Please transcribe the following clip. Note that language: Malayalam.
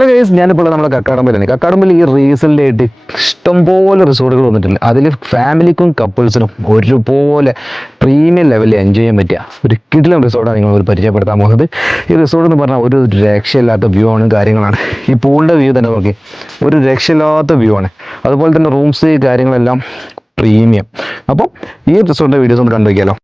ഹലോ ഗൈസ്, ഞാനിപ്പോൾ നമ്മുടെ കക്കാടമ്പലാണ്. കക്കാടമ്പൽ ഈ റീസെൻ്റ് ആയിട്ട് ഇഷ്ടംപോലെ റിസോർട്ടുകൾ വന്നിട്ടുണ്ട്. അതിൽ ഫാമിലിക്കും കപ്പിൾസിനും ഒരുപോലെ പ്രീമിയം ലെവലിൽ എൻജോയ് ചെയ്യാൻ പറ്റിയ ഒരു കിടിലം റിസോർട്ടാണ് നിങ്ങൾ ഒരു പരിചയപ്പെടുത്താൻ പോകുന്നത്. ഈ റിസോർട്ട് എന്ന് പറഞ്ഞാൽ ഒരു രക്ഷയില്ലാത്ത വ്യൂ ആണ്, കാര്യങ്ങളാണ്. ഈ പൂളിൻ്റെ വ്യൂ തന്നെ നോക്കി, ഒരു രക്ഷയില്ലാത്ത വ്യൂ ആണ്. അതുപോലെ തന്നെ റൂംസ് കാര്യങ്ങളെല്ലാം പ്രീമിയം. അപ്പോൾ ഈ റിസോർട്ടിൻ്റെ വീഡിയോസ് ഒന്ന് കണ്ടു വയ്ക്കാമല്ലോ.